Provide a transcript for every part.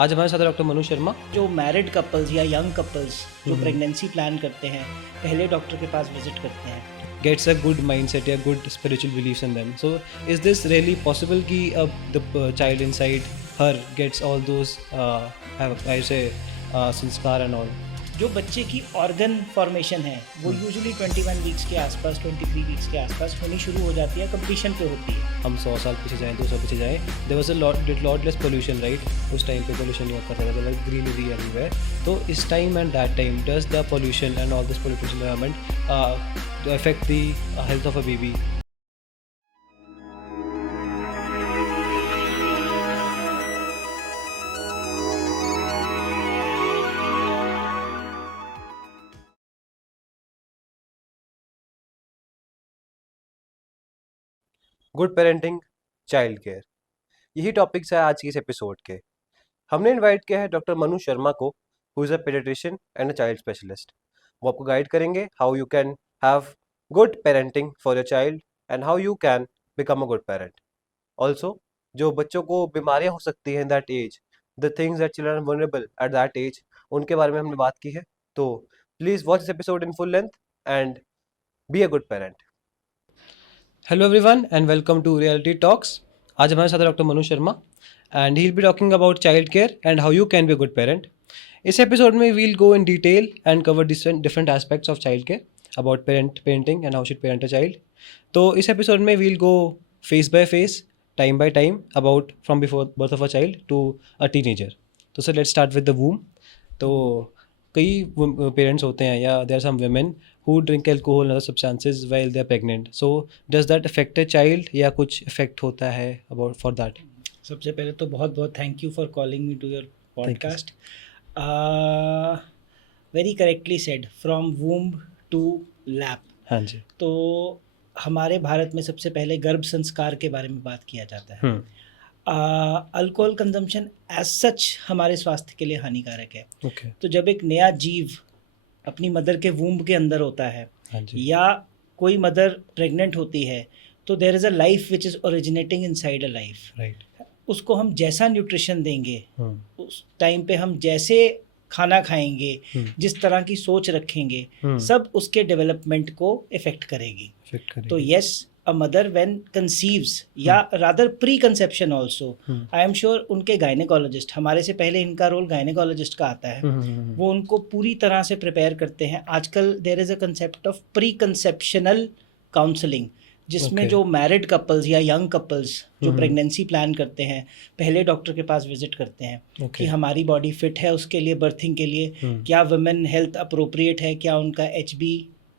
आज हमारे साथ है डॉक्टर मनु शर्मा। जो मैरिड कपल्स या यंग कपल्स जो प्रेगनेंसी प्लान करते हैं पहले डॉक्टर के पास विजिट करते हैं। Gets a good mindset या good spiritual beliefs in them. So is this really possible कि अब the child inside her gets all those I say संस्कार and all? जो बच्चे की ऑर्गन फॉर्मेशन है वो यूजुअली 21 वीक्स के आसपास 23 वीक्स के आसपास होनी शुरू हो जाती है, कंप्लीशन पे होती है। हम 100 साल पीछे जाएं 200 पीछे जाएं, there was a lot less pollution, right? उस टाइम पे pollution नहीं होता था, like greenery everywhere. तो इस time and that time does the pollution and all this pollution environment affect the health of a baby? Good parenting, child care, यही topics है आज की इस एपिसोड के। हमने इनवाइट किया है डॉक्टर मनु शर्मा को, who is a paediatrician and a child specialist. वो आपको गाइड करेंगे how you can have good parenting for your child and how you can become a good parent. Also जो बच्चों को बीमारियां हो सकती हैं that age, the things that children are vulnerable at that age, उनके बारे में हमने बात की है। तो please watch this episode in full length and be a good parent. Hello everyone and welcome to reality talks. आज हमारे साथ है doctor Manu Sharma and he will be talking about child care and how you can be a good parent. इस episode में we'll go in detail and cover different aspects of child care, about parenting and how should parent a child. तो इस episode में we'll go face by face, time by time, about from before birth of a child to a teenager. तो sir let's start with the womb. तो कई parents होते हैं या there are some women who drink alcohol and other substances while they are pregnant. So does that affect a child या कुछ effect होता है about for that? सबसे पहले तो बहुत बहुत thank you for calling me to your podcast. Very correctly said, from womb to lap. हाँ जी। तो हमारे भारत में सबसे पहले गर्भ संस्कार के बारे में बात किया जाता है। अल्कोहल कंजम्पशन एज सच हमारे स्वास्थ्य के लिए हानिकारक है। Okay. तो जब एक नया जीव अपनी मदर के वूम्ब के अंदर होता है हाँ जी। या कोई मदर प्रेग्नेंट होती है तो there is a life which is originating inside a life. Right. उसको हम जैसा न्यूट्रिशन देंगे, उस टाइम पे हम जैसे खाना खाएंगे, जिस तरह की सोच रखेंगे, सब उसके डेवलपमेंट को इफेक्ट करेगी। तो yes, a mother when conceives या rather pre conception also, I am sure उनके गायनेकोलॉजिस्ट, हमारे से पहले इनका रोल गायनेकोलॉजिस्ट का आता है, वो उनको पूरी तरह से प्रिपेयर करते हैं। आजकल there is a concept of pre conceptional counselling, जिसमें जो मैरिड कपल्स या यंग कपल्स जो प्रेगनेंसी प्लान करते हैं पहले डॉक्टर के पास विजिट करते हैं कि हमारी बॉडी फिट है उसके लिए, बर्थिंग के लिए, क्या वुमेन हेल्थ अप्रोप्रिएट है, क्या उनका HB,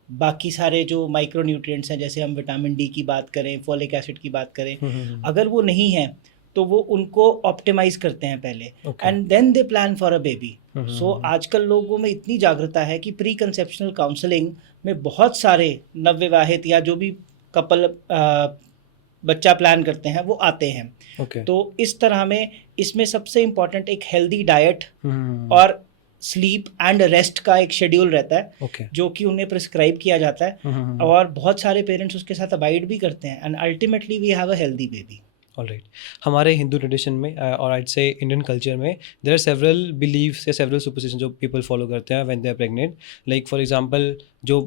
बाकी सारे जो माइक्रो न्यूट्रिएंट्स हैं, जैसे हम विटामिन D की बात करें, फोलिक एसिड की बात करें, अगर वो नहीं है तो वो उनको ऑप्टिमाइज करते हैं पहले and then they plan for a baby. So आजकल लोगों में इतनी जागरूकता है कि प्री कंसेप्शनल काउंसलिंग में बहुत सारे नवविवाहित या जो भी कपल बच्चा प्लान करते हैं वो आते हैं। तो इस तरह में इसमें सबसे इम्पॉर्टेंट एक हेल्दी डाइट और स्लीप एंड रेस्ट का एक शेड्यूल रहता है, जो कि उन्हें प्रिस्क्राइब किया जाता है, और बहुत सारे पेरेंट्स उसके साथ अबाइड भी करते हैं and ultimately we have a healthy baby. Alright. हमारे हिंदू ट्रेडिशन में और आइड से इंडियन कल्चर में देयर आर सेवरल बिलीव्स या सेवरल सुपरस्टिशन जो पीपल फॉलो करते हैं when they are pregnant. Like for example जो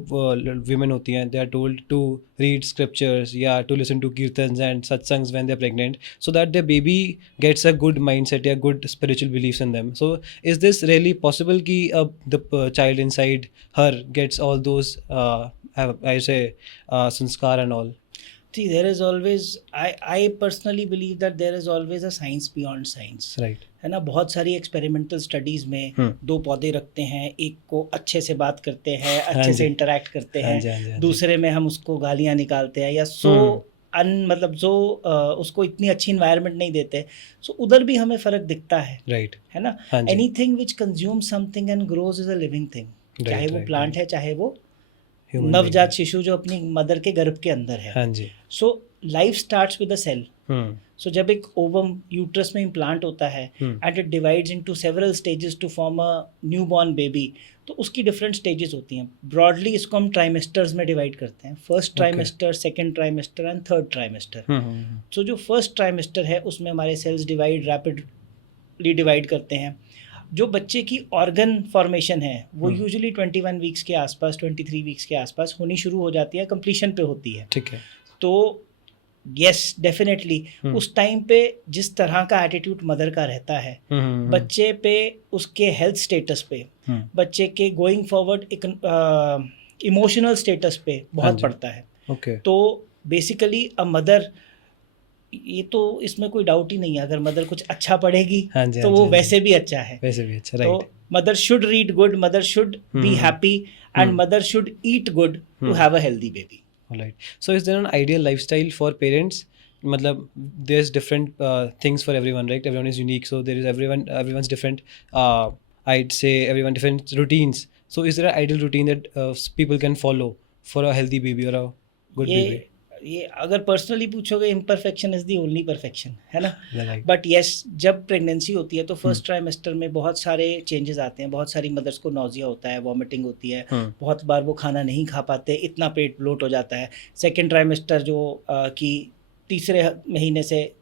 वीमेन होती हैं, they are told to read scriptures या to listen to kirtans and satsangs when they are pregnant, so that their baby gets a good mindset या good spiritual beliefs in them. So is this really possible कि the child inside her gets all those I say sanskar and all? See, there is always, I personally believe that there is always a science beyond science. Right. है ना, बहुत सारी experimental studies में दो पौधे रखते हैं, एक को अच्छे से बात करते हैं, अच्छे से इंटरेक्ट करते हैं, दूसरे में हम उसको गालियाँ निकालते हैं या मतलब जो उसको इतनी अच्छी इन्वायरमेंट नहीं देते, सो उधर भी हमें फ़र्क दिखता है। राइट। है ना, anything which consume something and grows is a living thing, चाहे वो प्लांट है चाहे वो नवजात शिशु जो अपनी मदर के गर्भ के अंदर है। हाँ जी। So life starts with a cell. So जब एक ओवम यूट्रस में इम्प्लांट होता है and it divides into several stages to form a newborn baby, तो उसकी डिफरेंट स्टेजेस होती हैं। ब्रॉडली इसको हम ट्राइमेस्टर्स में डिवाइड करते हैं, first trimester, second trimester and third trimester. So जो फर्स्ट ट्राइमेस्टर है उसमें हमारे सेल्स डिवाइड रैपिड डिवाइड करते हैं। जो बच्चे की ऑर्गन फॉर्मेशन है वो यूजुअली 21 वीक्स के आसपास, 23 वीक्स के आसपास होनी शुरू हो जाती है, कंप्लीशन पे होती है। ठीक है। तो यस डेफिनेटली उस टाइम पे जिस तरह का एटीट्यूड मदर का रहता है बच्चे पे, उसके हेल्थ स्टेटस पे, बच्चे के गोइंग फॉरवर्ड इमोशनल स्टेटस पे बहुत पड़ता है। Okay. तो बेसिकली अ मदर, ये तो इसमें कोई डाउट ही नहीं है, अगर मदर कुछ अच्छा पढ़ेगी तो वो वैसे भी अच्छा है। वैसे भी अच्छा, तो mother should read good, mother should be happy and mother should eat good to have a healthy baby. Alright. So is there an ideal lifestyle for parents? मतलब there's different things for everyone, right? Everyone is unique, so there is everyone's different. I'd say everyone different routines. So is there an ideal routine that people can follow for a healthy baby or a good baby? ये अगर personally पूछोगे, imperfection is the only perfection, है ना। Right. But yes, जब pregnancy होती है तो first trimester में बहुत सारे चेंजेस आते हैं। बहुत सारी मदर्स को नौजिया होता है, वॉमिटिंग होती है, बहुत बार वो खाना नहीं खा पाते, इतना पेट ब्लोट हो जाता है। सेकेंड ट्राइमेस्टर जो कि तीसरे महीने से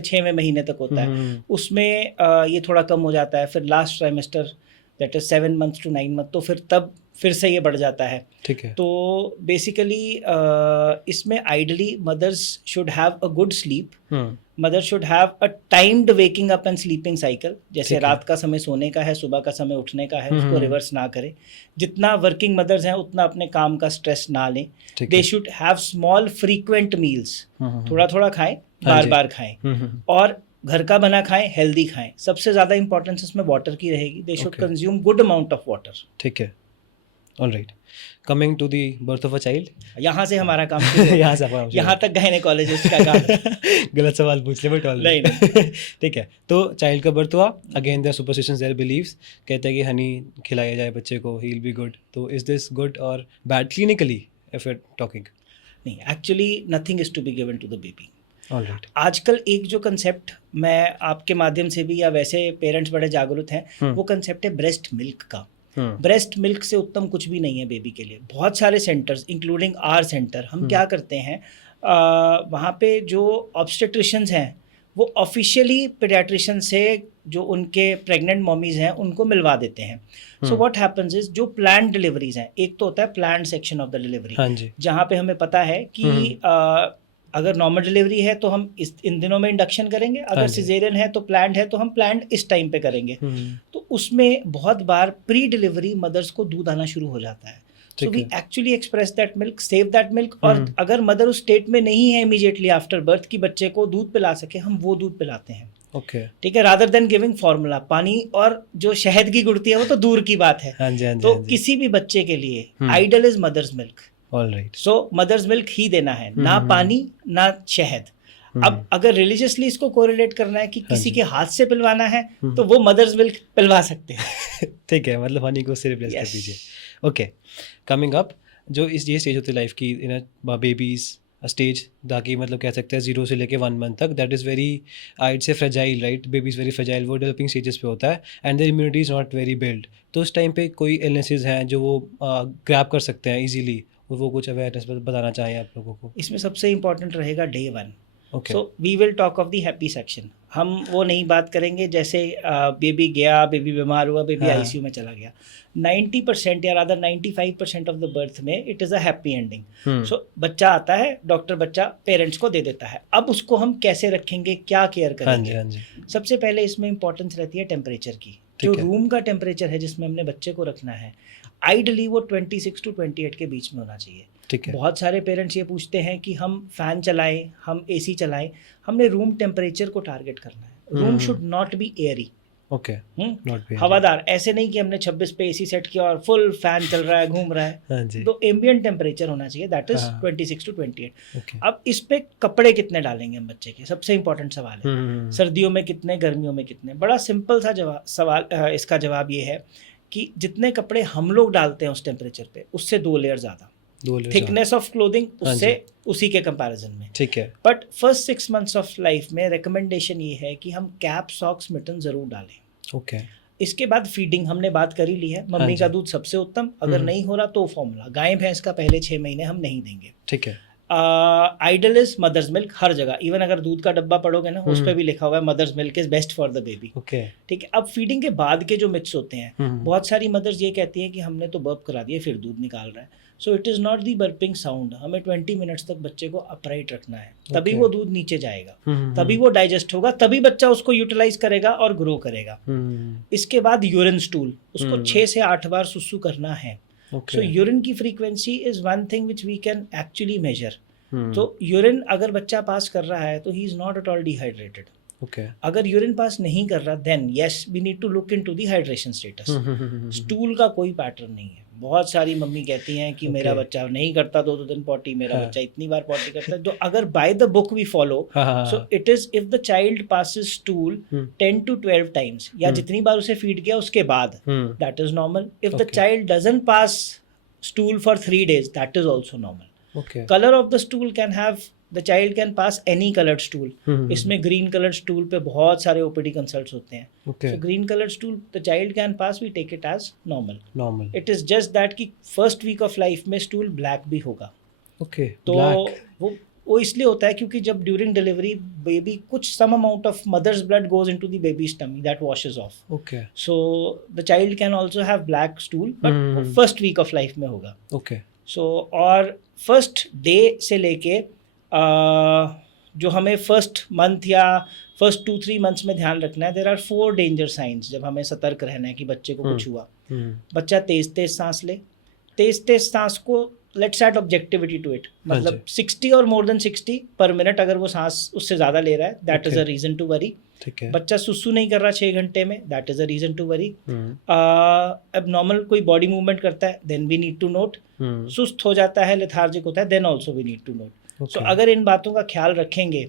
6वें महीने तक होता है, उसमें ये थोड़ा कम हो जाता है। फिर last trimester that is 7 months to 9 months, तो फिर से ये बढ़ जाता है। ठीक है। तो बेसिकली इसमें ideally mothers should have a good sleep, mother should have a timed waking up and sleeping cycle. जैसे रात का समय सोने का है, सुबह का समय उठने का है, उसको रिवर्स ना करें। जितना वर्किंग मदर्स हैं उतना अपने काम का स्ट्रेस ना लें। They should have small frequent meals, थोड़ा थोड़ा खाएं, बार बार खाएं, और घर का बना खाएं, हेल्दी खाएं। सबसे ज़्यादा इंपॉर्टेंस इसमें वाटर की रहेगी। They should consume good amount of water. ठीक है। Alright, coming to the birth of a child, यहाँ से हमारा काम यहाँ तक गायनेकोलॉजिस्ट का काम। गलत सवाल पूछ ले बट नहीं। ठीक है। तो चाइल्ड का बर्थ हुआ, again there superstitions, there beliefs, कहते हैं कि हनी खिलाया जाए बच्चे को, ही विल बी गुड। तो इज दिस गुड और bad clinically if you are talking? नहीं, actually nothing is to be given to the baby. Alright. आजकल एक जो कंसेप्ट, मैं आपके माध्यम से भी या वैसे पेरेंट्स बड़े जागरूक हैं, वो कंसेप्ट है ब्रेस्ट मिल्क का। ब्रेस्ट मिल्क से उत्तम कुछ भी नहीं है बेबी के लिए। बहुत सारे सेंटर्स इंक्लूडिंग आर सेंटर, हम क्या करते हैं, वहाँ पे जो ऑब्स्टेट्रिशियंस हैं वो ऑफिशियली पीडियाट्रिशियन से जो उनके प्रेग्नेंट मॉमीज़ हैं उनको मिलवा देते हैं। सो व्हाट हैपेंस इज, जो प्लान डिलीवरीज हैं, एक तो होता है plan section of the delivery, जहाँ पे हमें पता है कि अगर नॉर्मल डिलीवरी है तो हम इन दिनों में इंडक्शन करेंगे, अगर सिजेरियन है तो प्लान्ड है तो हम प्लान्ड इस टाइम पे करेंगे। तो उसमें बहुत बार प्री डिलीवरी मदर्स को दूध आना शुरू हो जाता है। So we actually express that milk, save that milk. और अगर मदर उस स्टेट में नहीं है इमीडिएटली आफ्टर बर्थ कि बच्चे को दूध पिला सके, हम वो दूध पिलाते हैं। ठीक है, रादर देन गिविंग फॉर्मूला। पानी और जो शहद की गुड़ती है वो तो दूर की बात है। तो किसी भी बच्चे के लिए ideal is mother's milk. Alright. So mother's milk ही देना है, ना पानी ना शहद। अब अगर रिलीजियसली इसको कोरिलेट करना है कि किसी के हाथ से पिलवाना है तो वो मदर्स मिल्क पिलवा सकते हैं। ठीक है, मतलब हनी को उससे रिप्लेस कर दीजिए। ओके, कमिंग अप, जो ये स्टेज होती है लाइफ की, इन बेबीज स्टेज, ताकि मतलब कह सकते हैं 0 से लेके 1 month तक, that is very, I say fragile, right? Baby is very fragile, वो डेवलपिंग स्टेजेस पे होता है and their immunity is not very build. तो उस टाइम पे कोई इलनेसेस हैं जो वो ग्रैब कर सकते हैं इजीली, वो कुछ अवेयरनेस बताना चाहें आप लोगों को? इसमें सबसे इंपॉर्टेंट रहेगा day 1। Okay. So we will talk of the happy section. हम वो नहीं बात करेंगे जैसे बेबी गया, बेबी बीमार हुआ, बेबी आईसीयू में चला गया। 90% या रादर 95% ऑफ द बर्थ में it is a happy ending. So बच्चा आता है, डॉक्टर बच्चा पेरेंट्स को दे देता है। अब उसको हम कैसे रखेंगे, क्या केयर करेंगे? सबसे पहले इसमें इंपॉर्टेंस रहती है टेम्परेचर की। जो रूम का टेम्परेचर है जिसमें हमने बच्चे को रखना है, आइडली वो 26 to 28 के बीच में होना चाहिए। ठीक है। बहुत सारे पेरेंट्स ये पूछते हैं कि हम फैन चलाएं, हम एसी चलाएं। हमने रूम टेम्परेचर को टारगेट करना है। Room should not be Airy. Okay, हवादार, ऐसे नहीं कि हमने 26 पे एसी सेट किया और फुल फैन चल रहा है, घूम रहा है। तो एम्बिएंट टेम्परेचर होना चाहिए, दैट इज 26 to 28। अब इस पे कपड़े कितने डालेंगे हम बच्चे के, सबसे इंपॉर्टेंट सवाल है। सर्दियों में कितने, गर्मियों में कितने? बड़ा सिंपल सा सवाल, इसका जवाब ये है कि जितने कपड़े हम लोग डालते हैं उस टेम्परेचर पे, उससे 2 लेयर ज़्यादा। थिकनेस ऑफ क्लोथिंग उससे उसी के कंपैरिजन में। ठीक है। But first 6 months of life में रिकमेंडेशन ये है कि हम कैप, सॉक्स, मिटन जरूर डालें। ओके। इसके बाद फीडिंग हमने बात कर ही ली है। मम्मी का दूध सबसे उत्तम, अगर नहीं हो रहा तो फॉर्मूला। गाय भैंस का पहले 6 महीने हम नहीं देंगे। ठीक है। आइडल इज मदर्स मिल्क हर जगह, इवन अगर दूध का डब्बा पढ़ोगे ना उस पर भी लिखा हुआ है mother's milk is best for the baby. ठीक है, अब फीडिंग के बाद के जो मिथ्स होते हैं, बहुत सारी मदर्स ये कहती हैं कि हमने तो बर्प करा दिया फिर दूध निकाल रहा है। So it is not the burping sound, हमें 20 मिनट्स तक बच्चे को अपराइट रखना है, तभी वो दूध नीचे जाएगा, तभी वो डाइजेस्ट होगा, तभी बच्चा उसको यूटिलाइज करेगा और ग्रो करेगा। इसके बाद यूरिन स्टूल, उसको 6 से 8 बार सुसु करना है। सो यूरिन की frequency is one thing which we can actually measure. तो यूरिन अगर बच्चा पास कर रहा है तो he is not at all dehydrated. अगर यूरिन पास नहीं कर रहा then yes we need to look into the hydration status. Stool का कोई पैटर्न नहीं है। बहुत सारी मम्मी कहती हैं कि मेरा बच्चा नहीं करता 2 दिन पॉटी, मेरा बच्चा इतनी बार पॉटी करता है। तो अगर by the book we follow, so it is if the child passes stool 10 to 12 times या जितनी बार उसे फीड किया उसके बाद, that is normal. If the child doesn't pass stool for 3 days, that is also normal. Colour of the stool can have, the child can pass any coloured stool. इसमें green coloured stool पे बहुत सारे OPD consults होते हैं। So green coloured stool the child can pass, we take it as normal. It is just that कि first week of life में stool black भी होगा। तो वो इसलिए होता है क्योंकि जब ड्यूरिंग डिलीवरी बेबी कुछ some amount of mother's blood goes into the baby's tummy, that washes off. So the child can also have black stool, but first week of life में होगा। सो और फर्स्ट डे से लेके जो हमें first month या first 2-3 months में ध्यान रखना है, देयर आर 4 डेंजर साइंस जब हमें सतर्क रहना है कि बच्चे को कुछ हुआ। बच्चा तेज सांस ले, तेज सांस को let's add objectivity to it, मतलब 60 और मोर देन 60 पर मिनट अगर वो सांस उससे ज़्यादा ले रहा है, that is a reason to worry. बच्चा सुसु नहीं कर रहा 6 घंटे में, that is a reason to worry. अब नॉर्मल कोई बॉडी मूवमेंट करता है, then we need to note. सुस्त हो जाता है, लेथार्जिक होता है, then also we need to note. So अगर इन बातों का ख्याल रखेंगे,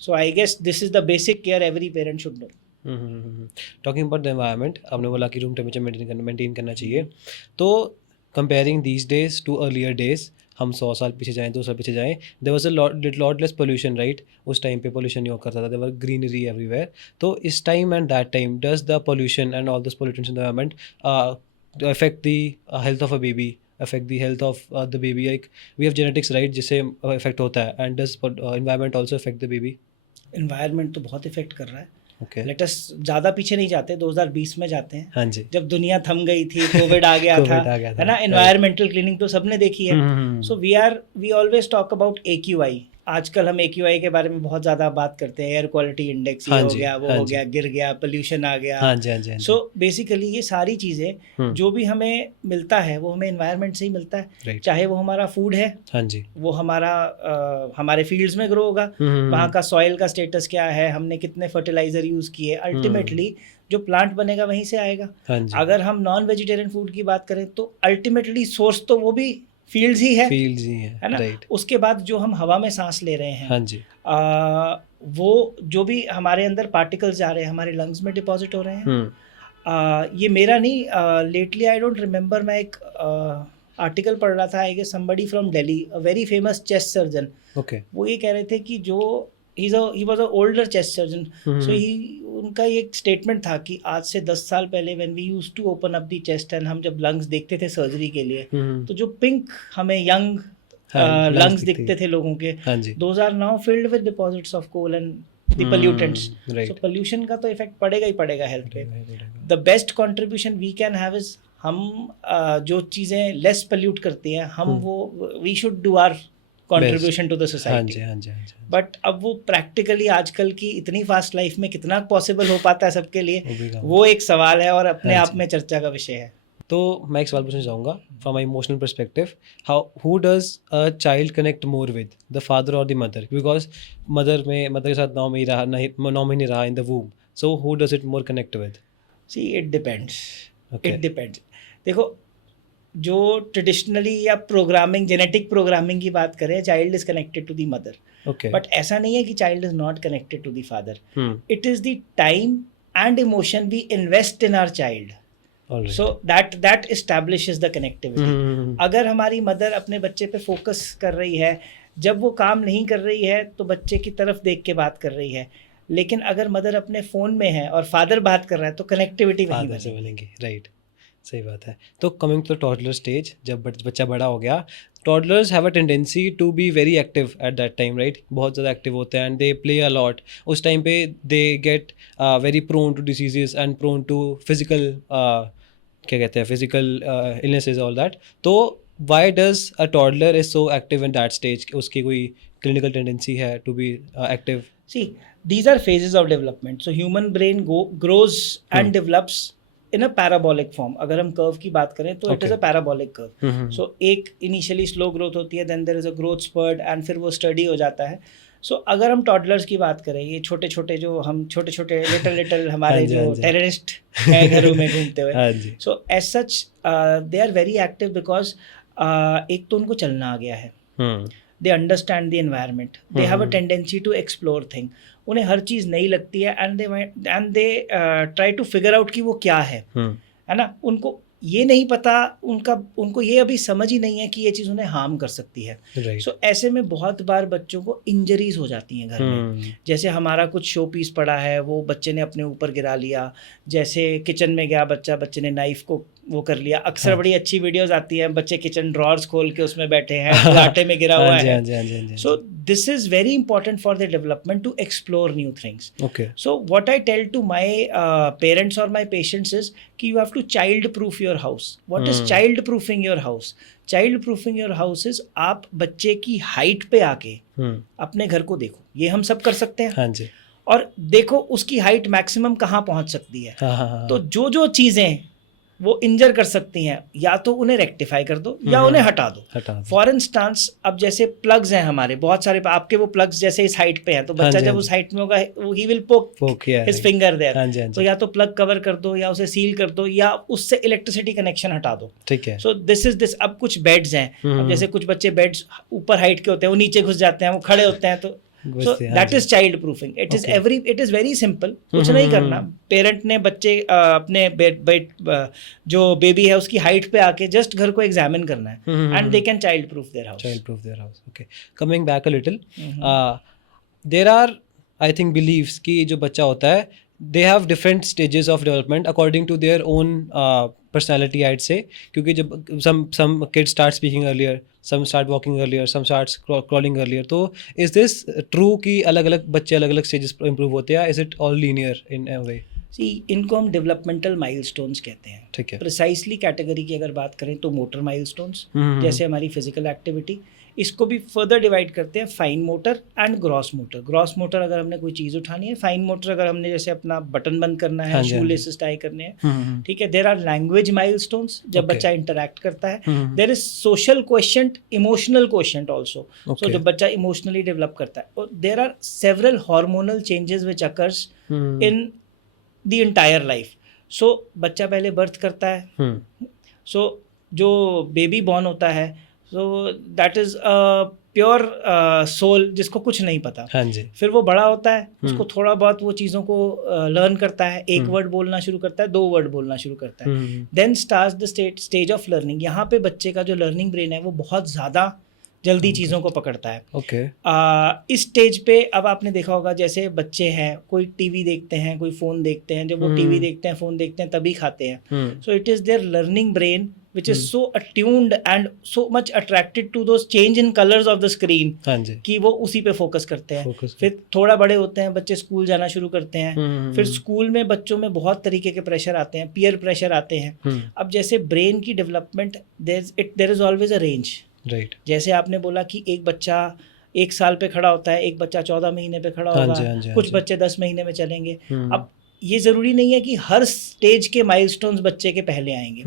so I guess this is the basic care every parent should know. Talking about the environment, आपने बोला कि रूम टेम्परेचर मेंटेन करना चाहिए। तो comparing these days to earlier days, हम 100 साल पीछे जाएँ, 2 साल पीछे जाएँ, there was a lot less pollution, right? उस टाइम पे पोल्यूशन नहीं हुआ करता था, देयर वर ग्रीनरी एवरीवेयर। तो इस time and that time, does the pollution and all this pollutants in the environment affect the health of a baby, affect the health of the baby? Like we have genetics, right, जिससे affect होता है, and does environment also affect the baby? environment तो बहुत effect कर रहा है। Let us ज़्यादा पीछे नहीं जाते, 2020 में जाते हैं। हाँ जी, जब दुनिया थम गई थी, कोविड आ गया था, है ना। एनवायरमेंटल क्लीनिंग तो सबने देखी है। So we always talk about AQI। आजकल हम AQI के बारे में बहुत ज़्यादा बात करते हैं, एयर क्वालिटी इंडेक्स, ये हो गया, वो हो गया, गिर गया, पोल्यूशन आ गया। सो बेसिकली ये सारी चीज़ें जो भी हमें मिलता है वो हमें एनवायरनमेंट से ही मिलता है। चाहे वो हमारा फूड है, वो हमारा हमारे फील्ड्स में ग्रो होगा, वहाँ का सॉइल का स्टेटस क्या है, हमने कितने फर्टिलाइजर यूज़ किए, अल्टीमेटली जो प्लांट बनेगा वहीं से आएगा। अगर हम नॉन वेजिटेरियन फूड की बात करें तो अल्टीमेटली सोर्स तो वो भी फील्ड्स ही है ना। उसके बाद जो हम हवा में सांस ले रहे हैं, वो जो भी हमारे अंदर पार्टिकल्स जा रहे हैं हमारे लंग्स में डिपॉजिट हो रहे हैं। ये मेरा नहीं, लेटली आई डोंट रिमेम्बर, मैं एक आर्टिकल पढ़ रहा था, I guess somebody from Delhi, a very famous chest surgeon. वो ये कह रहे थे कि जो he was an older chest surgeon, so उनका एक स्टेटमेंट था कि आज से 10 साल पहले when we used to open up the chest and हम जब लंग्स देखते थे सर्जरी के लिए, तो जो पिंक हमें यंग लंग्स दिखते थे लोगों के, those are now filled with deposits of coal and the pollutants. So pollution का तो इफेक्ट पड़ेगा ही पड़ेगा हेल्थ पे। The best contribution we can have is हम जो चीज़ें लेस पोल्यूट करती हैं, हम वो we should do our contribution to the society. But अब वो प्रैक्टिकली आजकल की इतनी फास्ट लाइफ में कितना पॉसिबल हो पाता है सबके लिए, वो एक सवाल है और अपने आप में चर्चा का विषय है। तो मैं एक सवाल पूछना चाहूँगा from my emotional perspective, who does a child connect more with, the father और द मदर? बिकॉज मदर के साथ 9 महीने रहा in the वूम, so who does it more connect with? See it depends. देखो, जो ट्रेडिशनली या प्रोग्रामिंग, जेनेटिक प्रोग्रामिंग की बात करें, child is connected to the mother, but ऐसा नहीं है कि child is not connected to the father. It is the time and emotion we invest in our child, so that establishes the connectivity. अगर हमारी mother अपने बच्चे पे focus कर रही है, जब वो काम नहीं कर रही है तो बच्चे की तरफ देख के बात कर रही है, लेकिन अगर मदर अपने फ़ोन में है और फादर बात कर रहा है तो कनेक्टिविटी वहीं बनेगी। राइट, सही बात है। तो coming to the toddler stage, जब बच्चा बड़ा हो गया, toddlers have a tendency to be very active at that time, right? बहुत ज़्यादा active होते हैं and they play a lot. उस time पे they get very prone to diseases and prone to physical क्या कहते हैं physical illnesses all that. तो why does a toddler is so active in that stage? उसकी कोई clinical tendency है to be active? See, these are phases of development. So human brain grows and develops in a parabolic form. अगर हम curve की बात करें तो it is a parabolic curve. So एक initially slow growth होती है, then there is a growth spurt and फिर वो steady हो जाता है. So अगर हम toddlers की बात करें, ये छोटे छोटे जो हम छोटे छोटे little हमारे जो terrorist हैं घरों में घूमते हुए, so as such they are very active because एक तो उनको चलना आ गया है. They understand the environment. They have a tendency to explore thing. उन्हें हर चीज़ नई लगती है and they try to figure out कि वो क्या है ना. उनको ये नहीं पता, उनको ये अभी समझ ही नहीं है कि ये चीज़ उन्हें हार्म कर सकती है. So ऐसे में बहुत बार बच्चों को इंजरीज हो जाती हैं घर में. जैसे हमारा कुछ शो पीस पड़ा है, वो बच्चे ने अपने ऊपर गिरा लिया. जैसे किचन में गया बच्चे ने नाइफ को वो कर लिया. अक्सर बड़ी अच्छी वीडियोस आती हैं, बच्चे किचन ड्रॉर्स खोल के उसमें बैठे हैं, आटे में गिरा हुआ है. So this is very important for the development to explore new things. So what I tell to my parents और माय पेशेंट्स इज कि you have to child proof your house. What is child proofing your house? Child proofing your house is आप बच्चे की height पे आके अपने घर को देखो. ये हम सब कर सकते हैं. हाँ जी. और देखो उसकी हाइट मैक्सिमम कहाँ पहुंच सकती है. तो जो चीजें वो इंजर कर सकती हैं, या तो उन्हें रेक्टिफाई कर दो या उन्हें हटा दो. फॉर इंस्टांस अब जैसे प्लग्स हैं हमारे बहुत सारे, आपके वो प्लग्स जैसे इस हाइट पे हैं, तो बच्चा जब उस हाइट में होगा ही विल पोक हिज फिंगर देयर. तो या तो प्लग कवर कर दो या उसे सील कर दो या उससे इलेक्ट्रिसिटी कनेक्शन हटा दो. ठीक है. सो दिस अब कुछ बेड्स हैं, अब जैसे कुछ बच्चे बेड्स ऊपर हाइट के होते हैं, वो नीचे घुस जाते हैं, वो खड़े होते हैं. तो so that is child proofing. It is very simple. कुछ नहीं करना. पेरेंट ने बच्चे अपने जो बेबी है उसकी हाइट पे आके जस्ट घर को एग्जामिन करना है, and they can child proof their house. Okay. Coming back a little, there are I think beliefs कि जो बच्चा होता है, they have different stages of development according to their own personality, I'd say. क्योंकि जब some kids start speaking earlier, some start walking earlier, some starts crawling earlier. तो is this true कि अलग-अलग बच्चे अलग-अलग stages पर improve होते हैं? Is it all linear in a way? See, इनको हम developmental milestones कहते हैं. ठीक है. Precisely कैटेगरी की अगर बात करें तो motor milestones, जैसे हमारी physical activity, इसको भी फर्दर डिवाइड करते हैं fine motor and gross motor. Gross motor अगर हमने कोई चीज़ उठानी है, फाइन मोटर अगर हमने जैसे अपना बटन बंद करना है, शू लेसेस टाई करने हैं. ठीक है. देयर आर लैंग्वेज माइलस्टोन्स जब बच्चा इंटरैक्ट करता है. There is social quotient, emotional quotient also. So जब बच्चा इमोशनली डेवलप करता है. और there are several hormonal changes which occurs in the entire life. So बच्चा पहले बर्थ करता है. सो जो बेबी बॉर्न होता है, so that is a pure soul जिसको कुछ नहीं पता. हाँ जी. फिर वो बड़ा होता है, उसको थोड़ा बहुत वो चीज़ों को लर्न करता है. एक वर्ड बोलना शुरू करता है, 2 वर्ड बोलना शुरू करता है. Then starts the stage of learning. यहाँ पे बच्चे का जो लर्निंग ब्रेन है वो बहुत ज़्यादा जल्दी चीज़ों को पकड़ता है. इस स्टेज पे अब आपने देखा होगा, जैसे बच्चे हैं, कोई टीवी देखते हैं, कोई फ़ोन देखते हैं. जब वो टीवी देखते हैं, फ़ोन देखते हैं, तभी खाते हैं. So it is there learning brain which is so attuned and so much attracted to those change in colors of the screen कि वो उसी पे फोकस करते हैं. फिर थोड़ा बड़े होते हैं बच्चे, स्कूल जाना शुरू करते हैं. फिर स्कूल में बच्चों में बहुत तरीके के प्रेशर आते हैं, पीयर प्रेशर आते हैं. अब जैसे ब्रेन की development, there is always a range. Right. जैसे आपने बोला कि एक बच्चा 1 साल पे खड़ा होता है, एक बच्चा 14 महीने पे खड़ा होगा, कुछ बच्चे 10 महीने में चलेंगे. अब ये ज़रूरी नहीं है कि हर स्टेज के माइलस्टोन्स बच्चे के पहले आएंगे.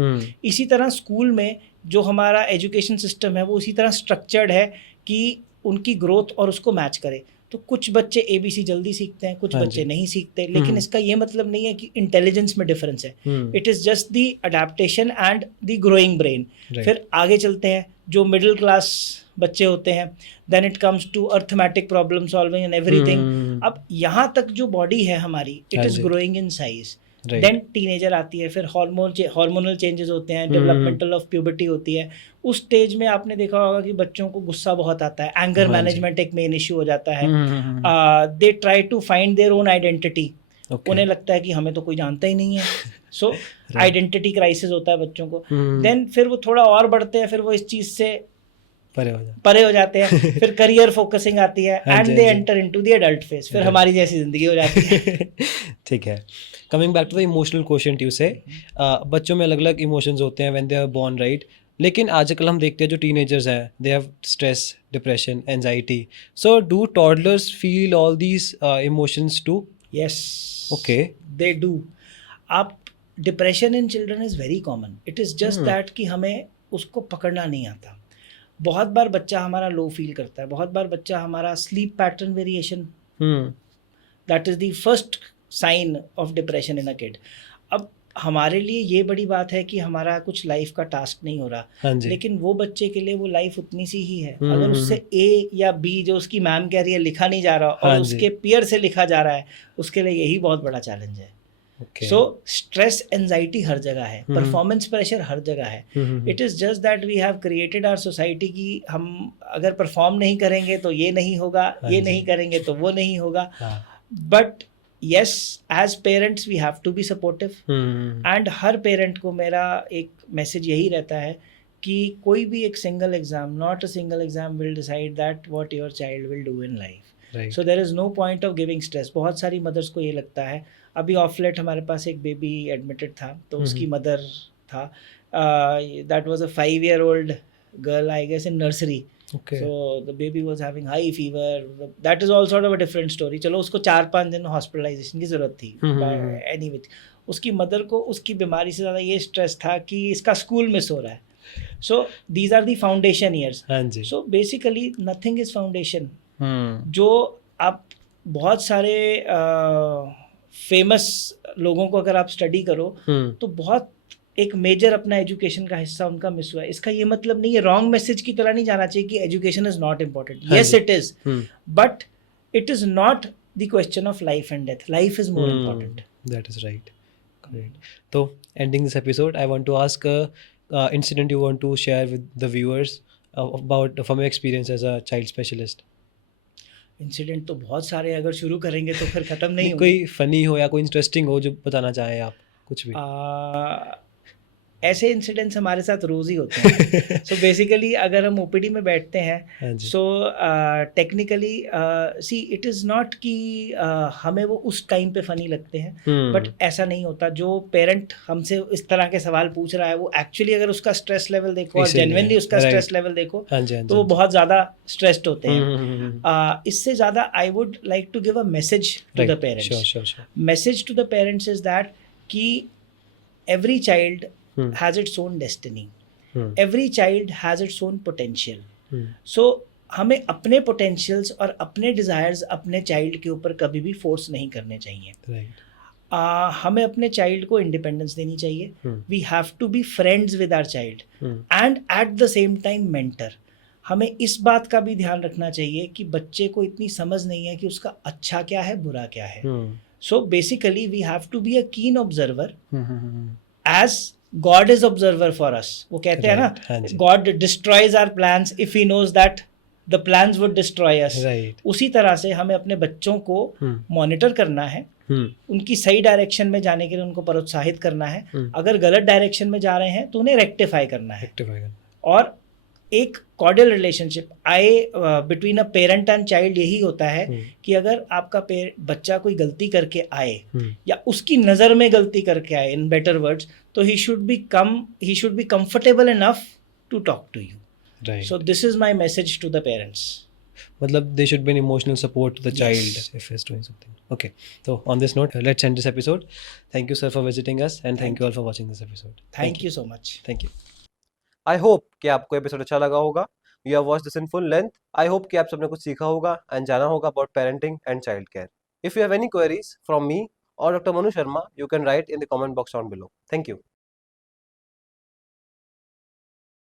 इसी तरह स्कूल में जो हमारा एजुकेशन सिस्टम है वो उसी तरह स्ट्रक्चर्ड है कि उनकी ग्रोथ और उसको मैच करे. तो कुछ बच्चे ABC जल्दी सीखते हैं, कुछ बच्चे नहीं सीखते. लेकिन इसका ये मतलब नहीं है कि इंटेलिजेंस में डिफरेंस है. It is just the adaptation and the growing brain. फिर आगे चलते हैं, जो मिडिल क्लास बच्चे होते हैं, then it comes to arithmetic problem solving and everything. अब यहाँ तक जो बॉडी है हमारी, it is growing in size. Then teenager आती है, फिर हार्मोनल चेंजेस होते हैं, डेवलपमेंटल ऑफ प्यूबर्टी होती है. उस स्टेज में आपने देखा होगा कि बच्चों को गुस्सा बहुत आता है, एंगर मैनेजमेंट एक मेन इश्यू हो जाता है. They try to find their own identity. उन्हें लगता है कि हमें तो कोई जानता ही नहीं है. सो आइडेंटिटी क्राइसिस होता है बच्चों को. देन फिर वो थोड़ा और बढ़ते हैं, फिर वो इस चीज़ से परे हो जाते हैं फिर करियर फोकसिंग आती है हाँ एंड जी, दे हाँ जी। Enter into the adult phase, फिर हमारी जैसी जिंदगी हो जाती है। ठीक है, coming back to the emotional quotient you say, बच्चों में अलग अलग इमोशंस होते हैं when they are born, right? लेकिन आजकल हम देखते हैं जो टीनेजर्स हैं, they have stress, depression, anxiety, so do toddlers feel all these emotions too? Yes, okay. They do. आप, depression in children is very common, it is just that कि हमें उसको पकड़ना नहीं आता। बहुत बार बच्चा हमारा लो फील करता है, बहुत बार बच्चा हमारा sleep pattern variation, that is the first sign of depression in a kid. अब हमारे लिए ये बड़ी बात है कि हमारा कुछ लाइफ का टास्क नहीं हो रहा, हाँ जी। लेकिन वो बच्चे के लिए वो लाइफ उतनी सी ही है। हम्म, अगर उससे ए या बी जो उसकी मैम कह रही है लिखा नहीं जा रहा और हाँ जी। उसके पीयर से लिखा जा रहा है, उसके लिए यही बहुत बड़ा चैलेंज है। ओके। सो स्ट्रेस एंजाइटी हर जगह है, परफॉर्मेंस प्रेशर हर जगह है। It is just that we have created our society की हम अगर परफॉर्म नहीं करेंगे तो ये नहीं होगा, हाँ ये जी। नहीं करेंगे तो वो नहीं होगा। हाँ। But yes, as parents we have to be supportive, and her parent को मेरा एक मैसेज यही रहता है कि कोई भी एक single exam, not a single exam will decide that what your child will do in life. Right. So there is no point of giving stress. बहुत सारी मदर्स को ये लगता है, अभी ऑफ लेट हमारे पास एक बेबी एडमिटेड था, तो उसकी मदर था, that was a 5-year-old girl I guess in nursery. Okay. So the baby was having high fever. That is all sort of a different story. चलो उसको 4-5 दिन हॉस्पिटलाइजेशन की ज़रूरत थी। Anyway, उसकी मदर को उसकी बीमारी से ज़्यादा ये स्ट्रेस था कि इसका स्कूल मिस हो रहा है। So these are the foundation years. हाँ जी। So basically nothing is foundation. जो आप बहुत सारे फेमस लोगों को अगर आप स्टडी करो तो बहुत एक मेजर अपना एजुकेशन का हिस्सा उनका मिस हुआ है। इसका ये मतलब नहीं है, रॉन्ग मैसेज की तरह नहीं जाना चाहिए कि education is not important. Yes it is, but it is not the question of life and death. Life is more important. That is right. Great. So, ending this episode, I want to ask a incident you want to share with the viewers about from your experience as a child specialist. Incident तो बहुत सारे, अगर शुरू करेंगे तो फिर ख़त्म नहीं होंगे। कोई फनी हो या कोई इंटरेस्टिंग हो जो बताना चाहें आप, कुछ भी। ऐसे इंसिडेंट्स हमारे साथ रोज़ ही होते हैं। सो बेसिकली अगर हम ओपीडी में बैठते हाँ हैं, जी। So technically see it is not कि हमें वो उस टाइम पे फ़नी लगते हैं, बट ऐसा नहीं होता। जो पेरेंट हमसे इस तरह के सवाल पूछ रहा है वो एक्चुअली अगर उसका स्ट्रेस लेवल देखो और इसीलिए, जेन्युइनली उसका right. स्ट्रेस लेवल देखो हाँ जी, हाँ तो वो जी। बहुत ज़्यादा स्ट्रेस्ड होते हैं। इससे ज़्यादा I would like to give a message to the Right. Parents. Sure. Message to the parents is that कि every child has its own destiny. Every child has its own potential. So हमें अपने potentials और अपने desires अपने child के ऊपर कभी भी force नहीं करने चाहिए। Right. हमें अपने child को independence देनी चाहिए। We have to be friends with our child and at the same time mentor. हमें इस बात का भी ध्यान रखना चाहिए कि बच्चे को इतनी समझ नहीं है कि उसका अच्छा क्या है, बुरा क्या है। So basically we have to be a keen observer as God is observer for us. वो कहते हैं Right, हाँ ना, जी। God destroys our plans if he knows that the plans would destroy us. Right. उसी तरह से हमें अपने बच्चों को मॉनिटर करना है, उनकी सही डायरेक्शन में जाने के लिए उनको प्रोत्साहित करना है। अगर गलत डायरेक्शन में जा रहे हैं तो उन्हें रेक्टिफाई करना है। और एक कॉर्डियल रिलेशनशिप आए between a parent and child यही होता है कि अगर आपका बच्चा कोई गलती करके आए या उसकी नज़र में गलती करके आए, इन बेटर वर्ड्स, तो he should be comfortable enough to talk to you. Right. So this is my message to the parents. मतलब they should be an emotional support to the Yes. child if he's doing something. Okay. So on this note, let's end this episode. Thank you, sir, for visiting us, and thank you all for watching this episode. Thank you so much. Thank you. I hope कि आपको episode अच्छा लगा होगा। You have watched this in full length. I hope कि आप सबने कुछ सीखा होगा and जाना होगा about parenting and child care. If you have any queries from me or Dr. Manu Sharma, you can write in the comment box down below. Thank you.